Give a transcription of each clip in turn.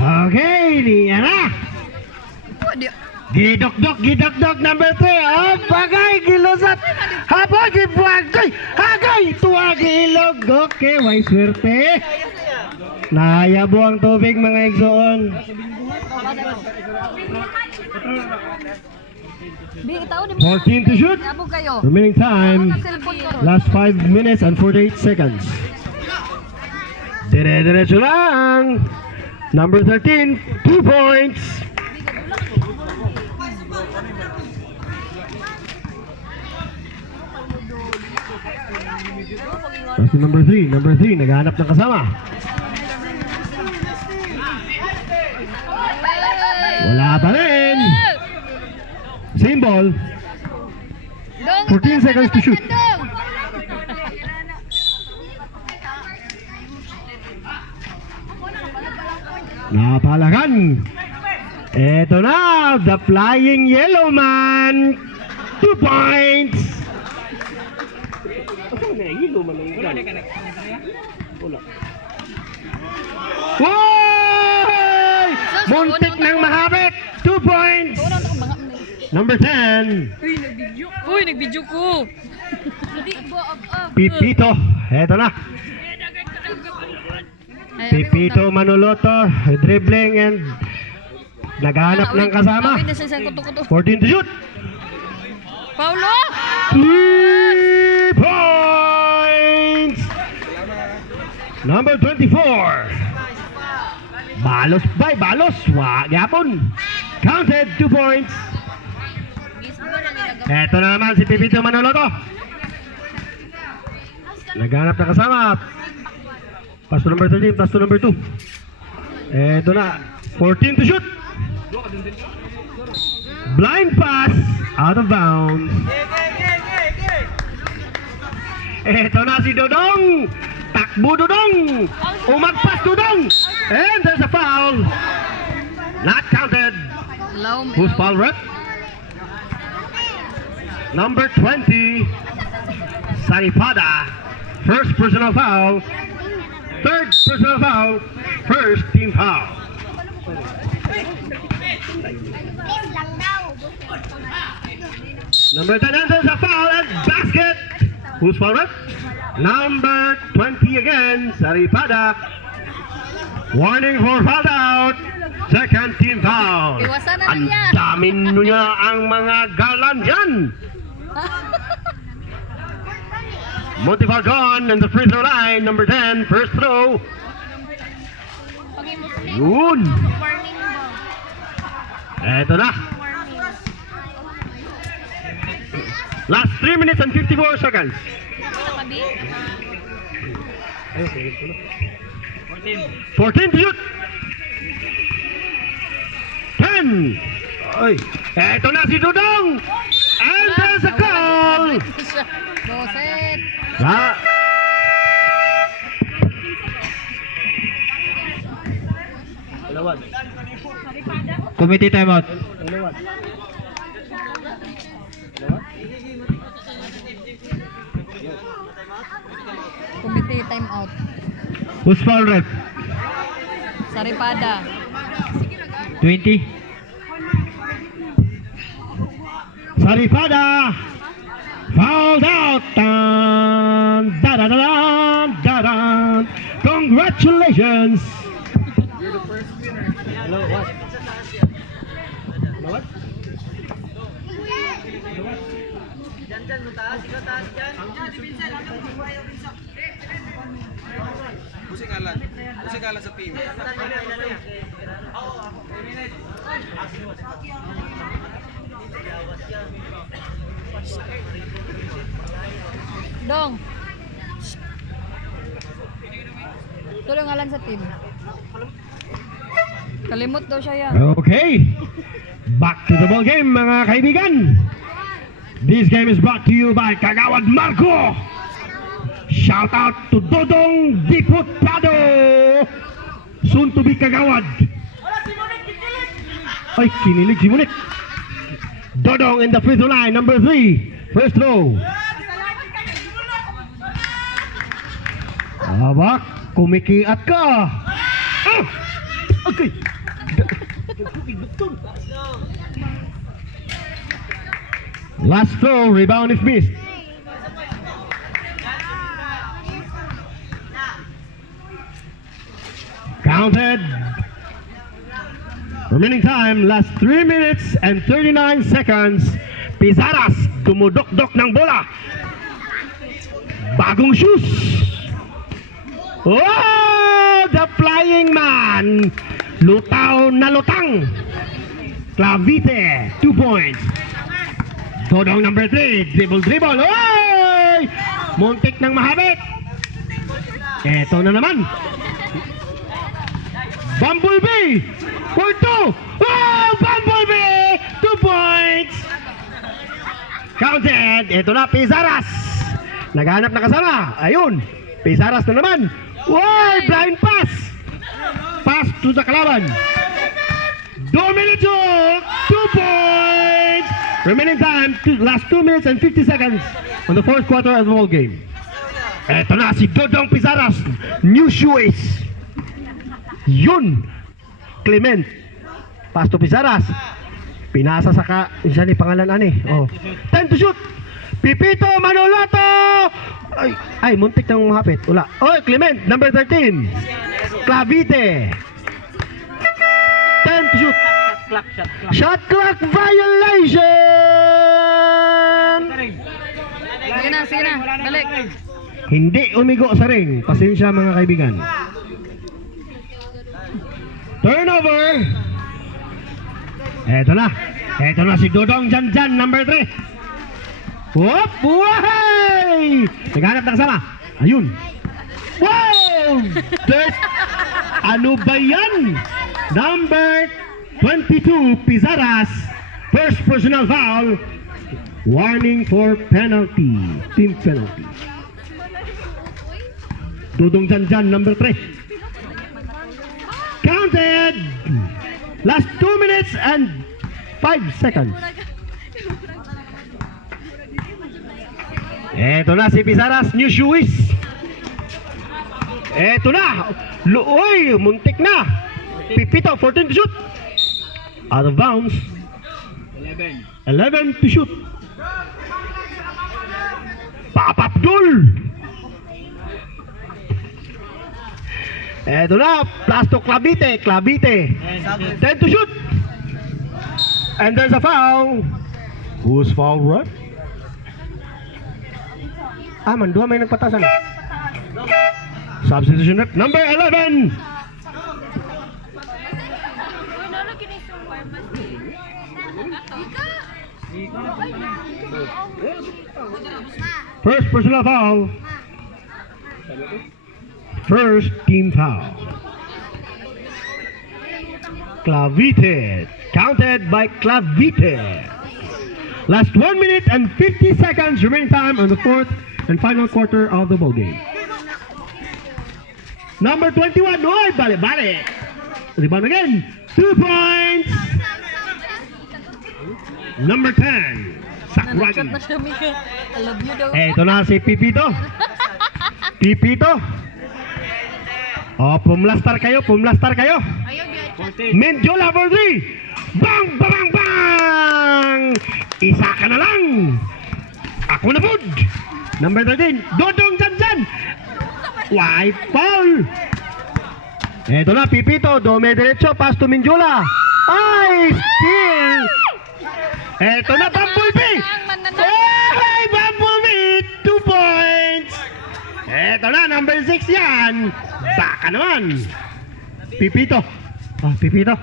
Okay, diyan na. Gidok number 3. Oh, bagay, gilusat. Haba, gibwagay. Hagay, tuwag ilog. Okay, may swerte. Nayabo ang tubig mga igsoon. 14 to shoot. Remaining time. Last 5 minutes and 48 seconds. Dire-diretso lang. Number 13, 2 points. That's number 3, naghahanap ng kasama. Wala pa rin. Same ball. 14 seconds to shoot. Napalagan. Eto na, the flying yellow man. 2 points. Woy! Muntik ng mahabit. 2 points. Number 10. Uy, nag-video ko. Pipito. Eto na. Pipito Manoloto. Dribbling and naghanap ng kasama. 14 to shoot. Paulo! 3 points. Number 24. Balos by Balos. Wag yapon. Counted 2 points. Eto na naman si Pipito Manoloto. Naghanap na kasama. Pass to number 13, pass to number 2. Eto na. 14 to shoot. Blind pass. Out of bounds. Eto na si Dodong. Takbo Dodong. Umagpas Dodong. And there's a foul. Not counted. Who's foul rep? Number 20. Saripada. First personal foul. Third personal foul. First team foul. Number 10 enters a foul and basket. Who's foul rep? Number 20 again, Saripada. Warning for foul out. Second team foul. Ang dami niya ang mga galan dyan. Montevar gone and the free throw line. Number 10, first throw. Yun. Eto na. Last 3 minutes and 54 seconds. 14 to shoot. 10. Oy. Eto na si Dudong. And there's a call. Sa committee timeout. Committee time out. Who's foul rep? Saripada. 20. Saripada fouled out. Dun, da, da, da, da, da, da. Congratulations. You're the first winner. Hello, what? Hello, what? Dyan, mataas. Ikaw taas dyan. Musikalan sa team. Dong. Tulong ngalan sa team. Kalimot daw siya yan. Okay. Back to the ball game, mga kaibigan. This game is brought to you by Kagawad Marco. Shout out to Dodong Diputado. Soon to be Kagawad. Ay, kinilig si Munit. Dodong in the free throw line, number 3. First throw. Aba, kumikiat ka. Ah! kay. Last throw, rebound if missed. Counted. Remaining time, last 3 minutes and 39 seconds. Pizaras, dumudok-dok ng bola. Bagong shoes. Oh, the flying man. Lutaw na lutang. Clavite, 2 points. Dodong number 3, dribble. Oy! Muntik ng mahabit. Eto na naman. Bumblebee for 2. Oh, Bumblebee! 2 points. Counted. Ito na, Pizaras. Naghanap na kasama. Ayun. Pizaras na naman. Wow, blind pass. Pass to the kalaban. Dominico, 2 points. Remaining time, last 2 minutes and 50 seconds on the fourth quarter of the ball game. Ito na si Dodong Pizaras. New shoes. Yun. Clement. Pass to Pizaras. Pinasa sa siya ni pangalan ani. Oh. 10 to shoot. Pipito Manolato. Ay, muntik nang mahapit. Wala. Oh, Clement, number 13. Clavite. 10 to shoot. Shot clock violation. Sige na. Balik. Hindi umigo sa ring. Pasensya mga kaibigan. Turnover. Eto na si Dodong Janjan, number 3. Whoop! Buhay! Naghanap na kasama. Ayun. Wow! Ano ba yan? Number 22, Pizaras. First personal foul. Warning for penalty. Team penalty. Dodong Janjan, number 3. Counted. Last 2 minutes and 5 seconds. Eto na si Pizaras, new shoes. Eto na. Uy, muntik na. Pipito, 14 to shoot. Out of bounds. 11 to shoot. Papapdul. Eto na, Plasto Clavite. 10 to shoot. And there's a foul. Who's foul, right? Mandua may nagpatasan. Substitution rep number 11. First personal foul. First team foul. Clavite. Counted by Clavite. Last 1 minute and 50 seconds remaining time on the fourth and final quarter of the ball game. Number 21, Noy, bale. Rebound again. 2 points. Number 10, Sakuragi. Na siya, Mika. I love you daw. Ito na si Pipito. Pumlastar kayo. Mendiola for 3. Bang! Isa ka na lang. Ako na pod. Number 13, Dodong Janjan. Why foul? Ito na, Pipito. Dome derecho, pass to Mendiola. Ay, steal. Ito na, Bumblebee. Hey, Bumblebee. 2 points. Ito na, number 6 yan. Baka naman. Pipito. Pipito.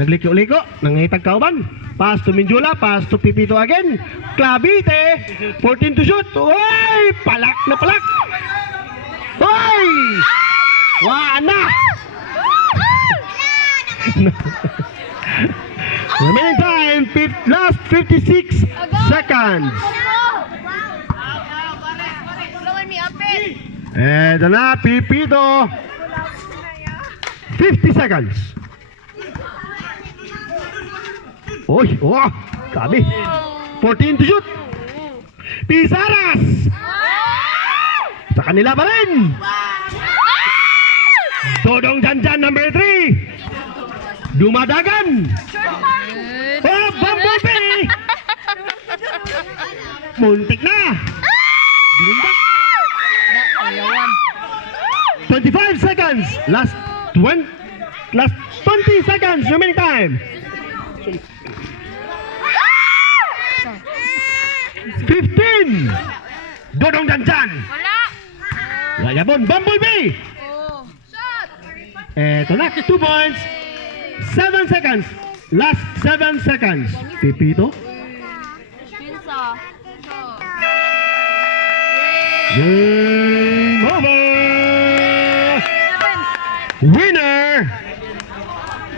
Nagliko-liko. Nangitag kauban. Pass to Mendiola. Pass to Pipito again. Clavite. 14 to shoot. Uy! Palak na palak. Uy! Wana! Remaining time, last 56 seconds. Eto na, Pipito. 50 seconds. Uy, grabe. 14 to shoot. Pizaras. Sa kanila pa rin. Dodong Janjan, number 3. Dumadagan. Oh, Bumblebee! Muntik na. Binundak. Ayawan. 25 seconds. Last 20 seconds remaining time. 15. Dodong Janjan. Wala. Wayabon, Bumblebee. Oh. Eto na, 2 points. 7 seconds. Last 7 seconds. Pipito. Pinsa. Good.